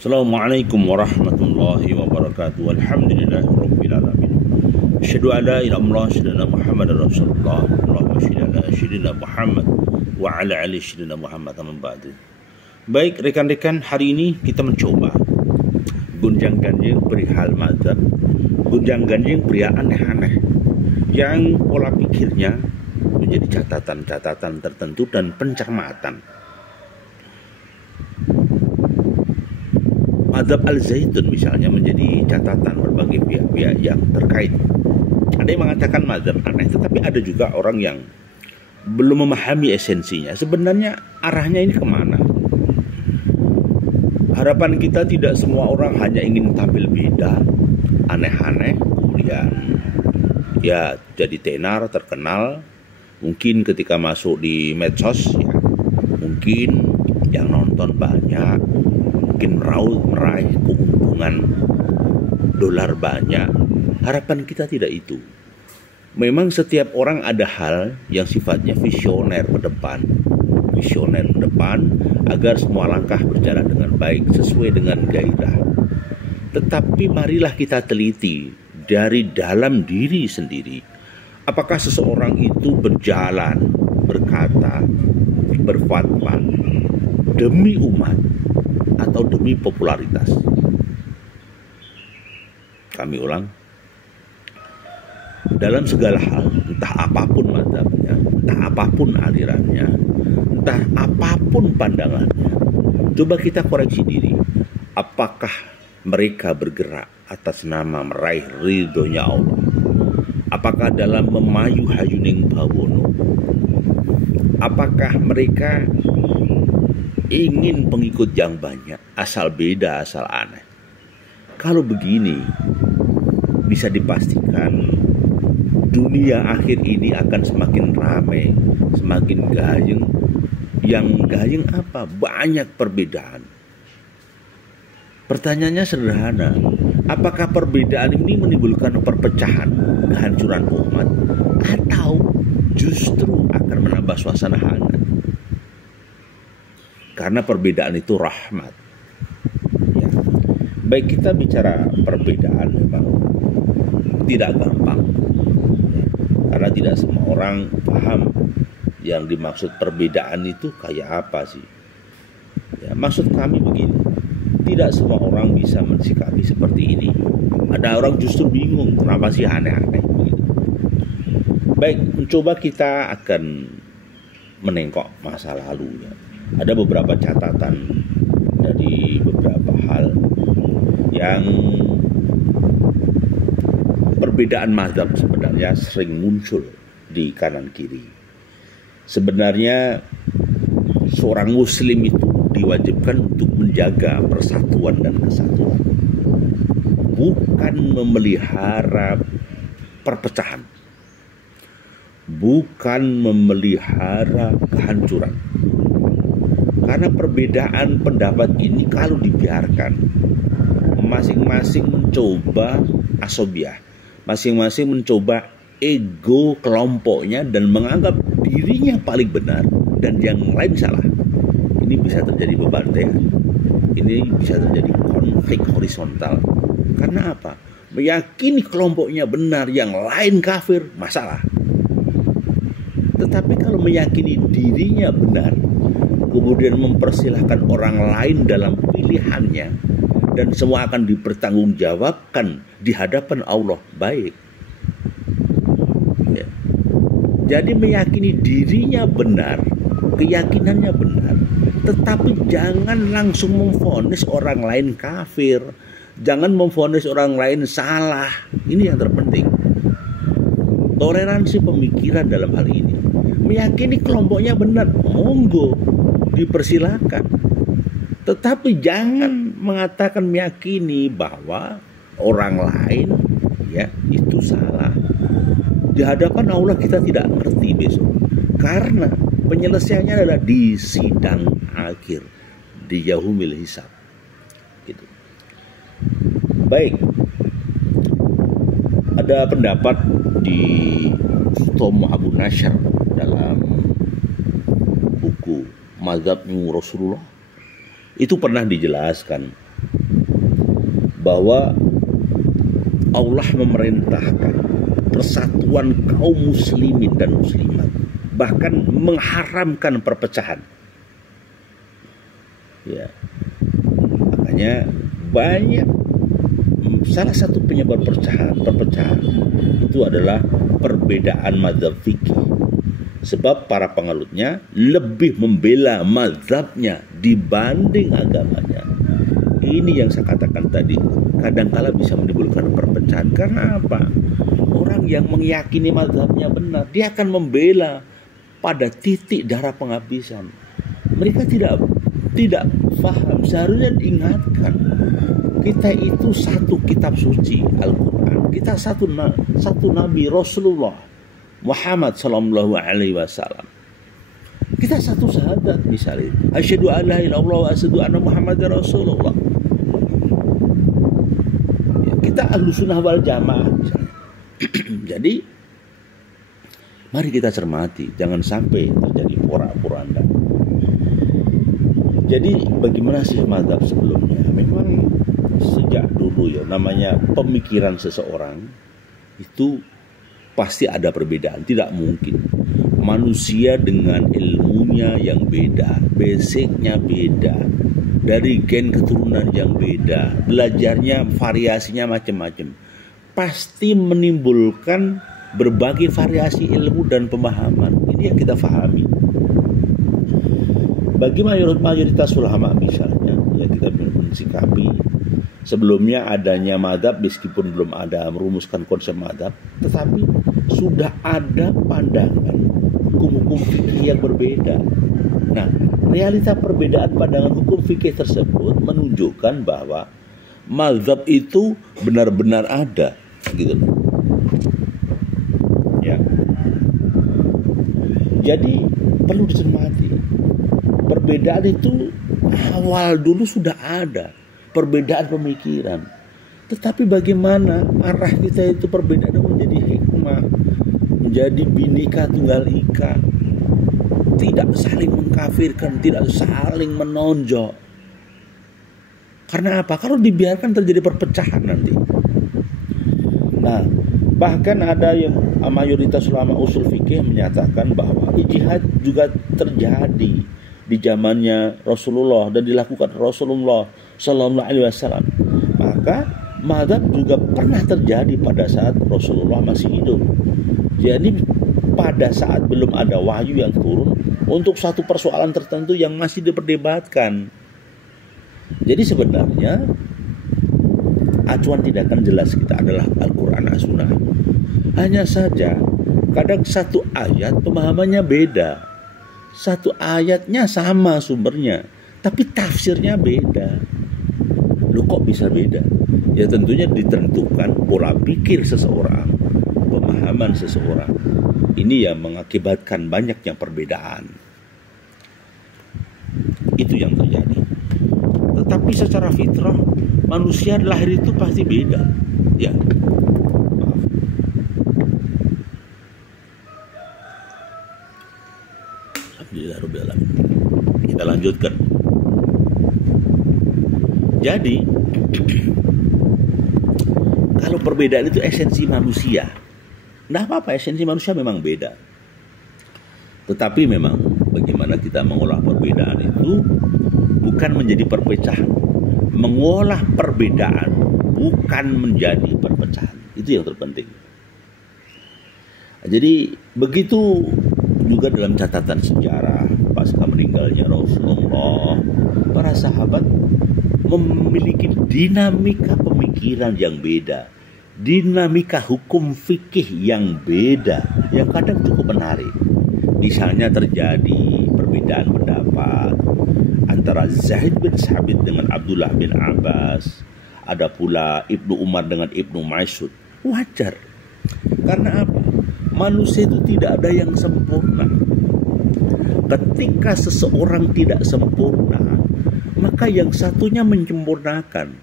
Assalamualaikum warahmatullahi wabarakatuh. Alhamdulillahirabbil alamin. Asyhadu an la ilaha illallah wa Muhammadar Rasulullah. Allahumma shalli ala sayyidina Muhammad wa ala ali sayyidina Muhammad amma ba'du. Baik rekan-rekan, hari ini kita mencoba gunjang-ganjing perihal mazhab, gunjang-ganjing pria aneh-aneh yang pola pikirnya menjadi catatan-catatan tertentu dan pencermatan. Mazhab Al-Zaitun misalnya menjadi catatan berbagai pihak-pihak yang terkait. Ada yang mengatakan mazhab aneh, tetapi ada juga orang yang belum memahami esensinya. Sebenarnya arahnya ini kemana? Harapan kita tidak semua orang hanya ingin tampil beda, aneh-aneh, kemudian ya jadi tenar, terkenal. Mungkin ketika masuk di medsos, ya, mungkin yang nonton banyak, mungkin meraih keuntungan dolar banyak. Harapan kita tidak itu. Memang setiap orang ada hal yang sifatnya visioner ke depan agar semua langkah berjalan dengan baik sesuai dengan gairah. Tetapi marilah kita teliti dari dalam diri sendiri. Apakah seseorang itu berjalan, berkata, berfatwa demi umat atau demi popularitas? Kami ulang, dalam segala hal, entah apapun mazhabnya, entah apapun alirannya, entah apapun pandangannya, coba kita koreksi diri. Apakah mereka bergerak atas nama meraih ridhonya Allah? Apakah dalam memayu hayuning bawono? Apakah mereka ingin pengikut yang banyak, asal beda, asal aneh? Kalau begini, bisa dipastikan dunia akhir ini akan semakin ramai, semakin gayeng. Yang gayeng apa? Banyak perbedaan. Pertanyaannya sederhana, apakah perbedaan ini menimbulkan perpecahan, kehancuran umat, atau justru akan menambah suasana hangat? Karena perbedaan itu rahmat. Ya. Baik, kita bicara perbedaan memang tidak gampang. Ya. Karena tidak semua orang paham yang dimaksud perbedaan itu kayak apa sih. Ya, maksud kami begini, tidak semua orang bisa mensikapi seperti ini. Ada orang justru bingung, kenapa sih aneh-aneh begitu. Baik, mencoba kita akan menengok masa lalu ya. Ada beberapa catatan dari beberapa hal yang perbedaan mazhab sebenarnya sering muncul di kanan kiri. Sebenarnya seorang muslim itu diwajibkan untuk menjaga persatuan dan kesatuan, bukan memelihara perpecahan, bukan memelihara kehancuran. Karena perbedaan pendapat ini kalau dibiarkan, masing-masing mencoba asobiah, masing-masing mencoba ego kelompoknya dan menganggap dirinya paling benar dan yang lain salah. Ini bisa terjadi pembantaian, ini bisa terjadi konflik horizontal. Karena apa? Meyakini kelompoknya benar, yang lain kafir, masalah. Tetapi kalau meyakini dirinya benar, kemudian mempersilahkan orang lain dalam pilihannya, dan semua akan dipertanggungjawabkan di hadapan Allah, baik. Ya. Jadi meyakini dirinya benar, keyakinannya benar, tetapi jangan langsung memvonis orang lain kafir, jangan memvonis orang lain salah. Ini yang terpenting. Toleransi pemikiran dalam hal ini. Meyakini kelompoknya benar, monggo, dipersilakan. Tetapi jangan mengatakan meyakini bahwa orang lain ya itu salah. Di hadapan Allah kita tidak ngerti besok. Karena penyelesaiannya adalah di sidang akhir, di yaumil hisab. Gitu. Baik. Ada pendapat di Tom Abu Nashr dalam buku Mazhabnya Rasulullah. Itu pernah dijelaskan bahwa Allah memerintahkan persatuan kaum muslimin dan muslimat, bahkan mengharamkan perpecahan. Ya, makanya banyak, salah satu penyebab perpecahan itu adalah perbedaan mazhab fikih. Sebab para penganutnya lebih membela mazhabnya dibanding agamanya. Ini yang saya katakan tadi, kadangkala bisa menimbulkan perpecahan. Karena apa? Orang yang meyakini mazhabnya benar, dia akan membela pada titik darah penghabisan. Mereka tidak paham. Seharusnya diingatkan, kita itu satu kitab suci Al-Quran, kita satu Nabi Rasulullah Muhammad Sallallahu Alaihi Wasallam, kita satu syahadat misalnya, asyhadu an la ilaha illallah wa asyhadu anna Muhammadar Rasulullah. Ya, kita Ahlussunnah wal Jamaah misalnya. Jadi mari kita cermati, jangan sampai terjadi porak-poranda. Jadi bagaimana sih mazhab sebelumnya? Memang sejak dulu ya, namanya pemikiran seseorang itu pasti ada perbedaan, tidak mungkin. Manusia dengan ilmunya yang beda, basicnya beda, dari gen keturunan yang beda, belajarnya variasinya macam-macam, pasti menimbulkan berbagai variasi ilmu dan pemahaman. Ini yang kita pahami. Bagi mayoritas ulama misalnya, ya kita mensikapi sebelumnya adanya madhab, meskipun belum ada merumuskan konsep madhab, tetapi sudah ada pandangan hukum-hukum fikih yang berbeda. Nah, realita perbedaan pandangan hukum fikih tersebut menunjukkan bahwa madhab itu benar-benar ada, gitu loh. Ya. Jadi perlu dicermati, perbedaan itu awal dulu sudah ada. Perbedaan pemikiran, tetapi bagaimana arah kita itu perbedaan menjadi hikmah, menjadi Bhinneka Tunggal Ika, tidak saling mengkafirkan, tidak saling menonjol. Karena apa? Kalau dibiarkan terjadi perpecahan nanti. Nah, bahkan ada yang mayoritas ulama usul fikih menyatakan bahwa ijtihad juga terjadi di zamannya Rasulullah dan dilakukan Rasulullah Sallallahu Alaihi Wasallam. Maka mazhab juga pernah terjadi pada saat Rasulullah masih hidup. Jadi pada saat belum ada wahyu yang turun untuk satu persoalan tertentu yang masih diperdebatkan. Jadi sebenarnya acuan tindakan jelas kita adalah Al-Quran As-Sunnah. Hanya saja kadang satu ayat pemahamannya beda. Satu ayatnya sama sumbernya, tapi tafsirnya beda. Loh, kok bisa beda? Ya tentunya ditentukan pola pikir seseorang, pemahaman seseorang. Ini yang mengakibatkan banyaknya perbedaan. Itu yang terjadi. Tetapi secara fitrah manusia lahir itu pasti beda. Ya. Kita lanjutkan. Jadi kalau perbedaan itu esensi manusia, tidak apa-apa, esensi manusia memang beda. Tetapi memang bagaimana kita mengolah perbedaan itu bukan menjadi perpecahan. Mengolah perbedaan bukan menjadi perpecahan. Itu yang terpenting. Jadi begitu juga dalam catatan sejarah pasca meninggalnya Rasulullah, para sahabat memiliki dinamika pemikiran yang beda, dinamika hukum fikih yang beda, yang kadang cukup menarik. Misalnya terjadi perbedaan pendapat antara Zaid bin Sabit dengan Abdullah bin Abbas, ada pula Ibnu Umar dengan Ibnu Mas'ud. Wajar, karena apa? Manusia itu tidak ada yang sempurna. Ketika seseorang tidak sempurna, maka yang satunya menyempurnakan.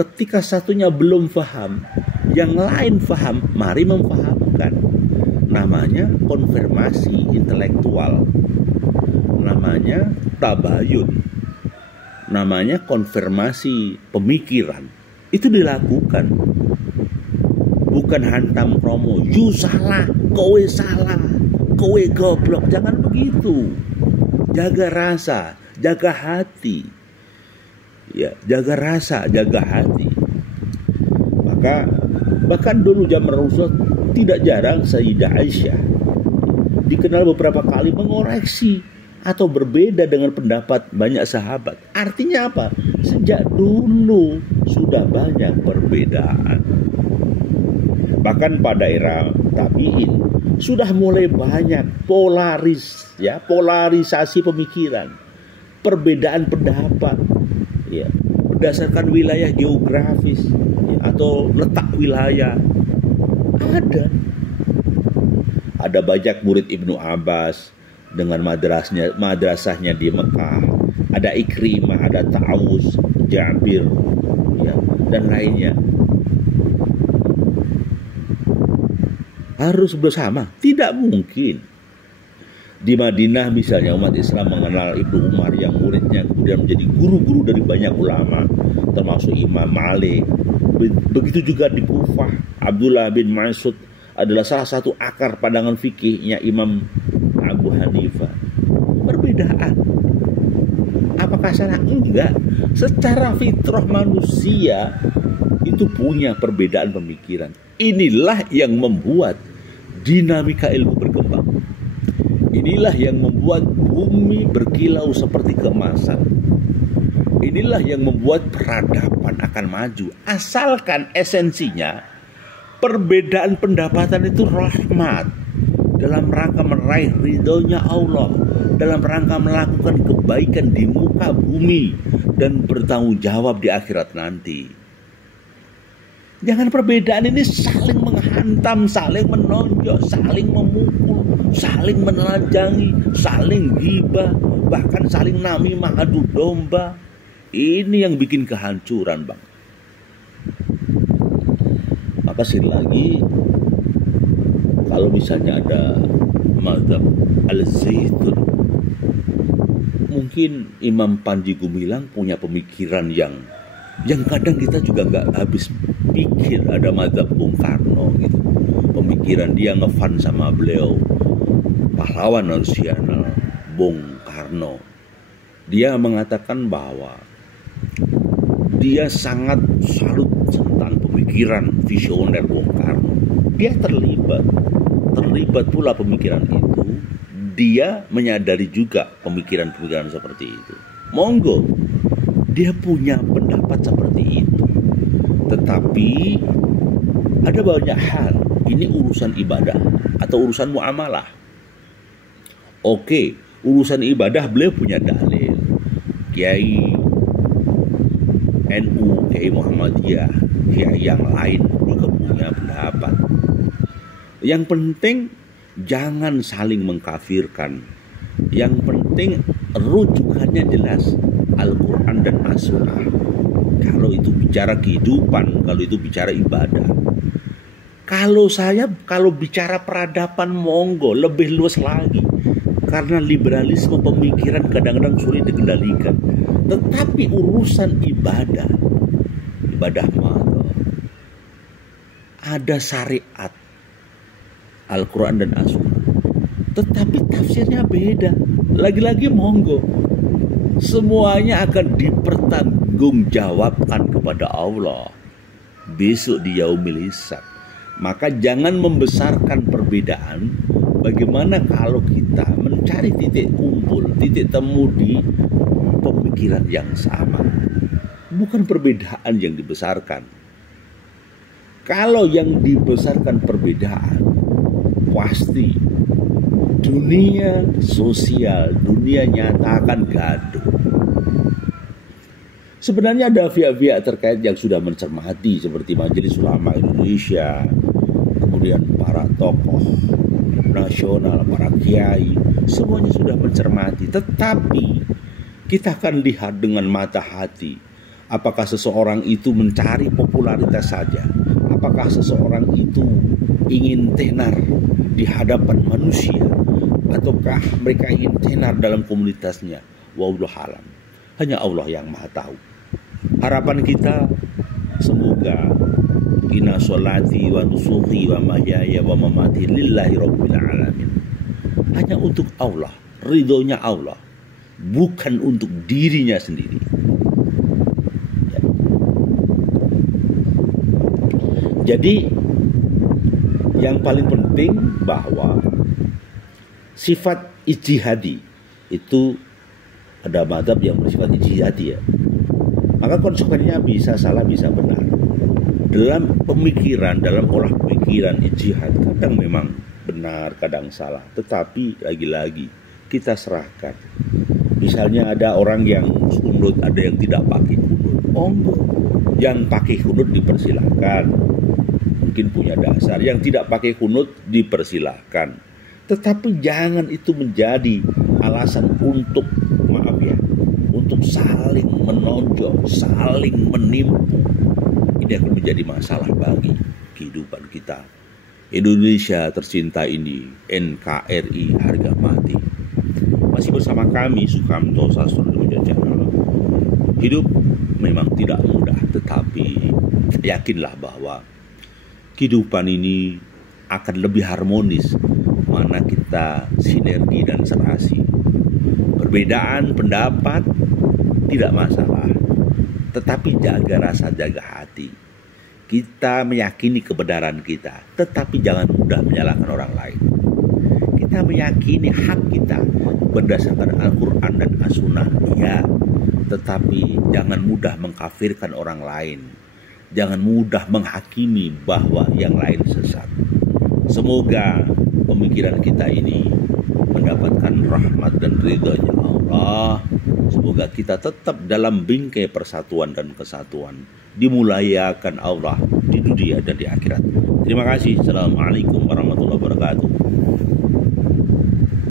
Ketika satunya belum paham, yang lain paham, mari memfahamkan. Namanya konfirmasi intelektual, namanya tabayun, namanya konfirmasi pemikiran. itu dilakukan. Bukan hantam promo, you salah, kowe goblok. Jangan begitu. Jaga rasa, jaga hati. Ya, jaga rasa, jaga hati. Maka bahkan dulu zaman Rasul tidak jarang Sayyidah Aisyah dikenal beberapa kali mengoreksi atau berbeda dengan pendapat banyak sahabat. Artinya apa? Sejak dulu sudah banyak perbedaan. Bahkan pada era tabi'in sudah mulai banyak polarisasi pemikiran, perbedaan pendapat, ya, berdasarkan wilayah geografis, ya, atau letak wilayah. Ada banyak murid Ibnu Abbas dengan madrasahnya di Mekah, ada Ikrimah, ada Ta'awus, Jabir, ya, dan lainnya. Harus bersama? Tidak mungkin. Di Madinah misalnya umat Islam mengenal Ibnu Umar yang muridnya kemudian menjadi guru-guru dari banyak ulama, termasuk Imam Malik. Begitu juga di Kufah, Abdullah bin Mas'ud adalah salah satu akar pandangan fikihnya Imam Abu Hanifah. Perbedaan. Apakah salah? Enggak. Secara fitrah manusia itu punya perbedaan pemikiran. Inilah yang membuat dinamika ilmu berkembang. Inilah yang membuat bumi berkilau seperti keemasan. Inilah yang membuat peradaban akan maju. Asalkan esensinya perbedaan pendapatan itu rahmat, dalam rangka meraih ridhonya Allah, dalam rangka melakukan kebaikan di muka bumi dan bertanggung jawab di akhirat nanti. Jangan perbedaan ini saling menghantam, saling menonjok, saling memukul, saling menelanjangi, saling ghibah, bahkan saling namimah, adu domba. Ini yang bikin kehancuran, Bang. Maka sekali lagi, kalau misalnya ada mazhab Al-Zaitun, mungkin Imam Panji Gumilang punya pemikiran yang kadang kita juga nggak habis pikir. Ada mazhab Bung Karno gitu, pemikiran dia ngefan sama beliau, pahlawan nasional Bung Karno. Dia mengatakan bahwa dia sangat salut tentang pemikiran visioner Bung Karno. Dia terlibat pula pemikiran itu. Dia menyadari juga pemikiran-pemikiran seperti itu. Monggo, dia punya pendapat seperti itu. Tetapi ada banyak hal. Ini urusan ibadah atau urusan muamalah. Oke, urusan ibadah beliau punya dalil. Kiai NU, Kiai Muhammadiyah, Kiai yang lain juga punya pendapat. Yang penting jangan saling mengkafirkan. Yang penting rujukannya jelas, Al-Quran dan As-Sunnah. Kalau itu bicara kehidupan, kalau itu bicara ibadah. Kalau bicara peradaban, monggo lebih luas lagi. Karena liberalisme pemikiran kadang-kadang sulit dikendalikan. Tetapi urusan ibadah mata, ada syariat Al-Quran dan As-Sunnah. Tetapi tafsirnya beda. Lagi-lagi monggo, semuanya akan dipertanggungjawabkan kepada Allah besok di yaumil hisab. Maka jangan membesarkan perbedaan. Bagaimana kalau kita mencari titik kumpul, titik temu di pemikiran yang sama? Bukan perbedaan yang dibesarkan. Kalau yang dibesarkan perbedaan, pasti dunia sosial, dunia nyata akan gaduh. Sebenarnya ada pihak-pihak terkait yang sudah mencermati seperti Majelis Ulama Indonesia, kemudian para tokoh nasional, para kiai, semuanya sudah mencermati. Tetapi kita akan lihat dengan mata hati, apakah seseorang itu mencari popularitas saja, apakah seseorang itu ingin tenar di hadapan manusia, ataukah mereka ingin tenar dalam komunitasnya. Wallahu alam, hanya Allah yang maha tahu. Harapan kita Semoga inna sholati wa nusuki wa mahyaya wa mamati lillahi rabbil alamin. Hanya untuk Allah, ridhonya Allah, bukan untuk dirinya sendiri. Ya. Jadi yang paling penting bahwa sifat ijtihadi itu ada mazhab yang bersifat ijtihadi ya. Maka konsekuensinya bisa salah bisa benar. Dalam pemikiran, dalam olah pemikiran ijtihad kadang memang benar, kadang salah. Tetapi lagi-lagi kita serahkan. Misalnya ada orang yang kunut, ada yang tidak pakai kunut. Yang pakai kunut dipersilahkan. Mungkin punya dasar. Yang tidak pakai kunut dipersilahkan. Tetapi jangan itu menjadi alasan untuk, maaf ya, untuk saling menonjol, saling menipu. Ini akan menjadi masalah bagi kehidupan kita. Indonesia tercinta ini, NKRI harga mati. Masih bersama kami Sukamto Sastronejo Channel. Hidup memang tidak mudah, tetapi yakinlah bahwa kehidupan ini akan lebih harmonis mana kita sinergi dan serasi. Perbedaan pendapat tidak masalah, tetapi jaga rasa, jaga hati. Kita meyakini kebenaran kita, tetapi jangan mudah menyalahkan orang lain. Kita meyakini hak kita berdasarkan Al-Quran dan As-Sunnah, ya, tetapi jangan mudah mengkafirkan orang lain. Jangan mudah menghakimi bahwa yang lain sesat. Semoga pemikiran kita ini mendapatkan rahmat dan ridhonya Allah. Semoga kita tetap dalam bingkai persatuan dan kesatuan, dimuliakan Allah di dunia dan di akhirat. Terima kasih. Assalamualaikum warahmatullahi wabarakatuh.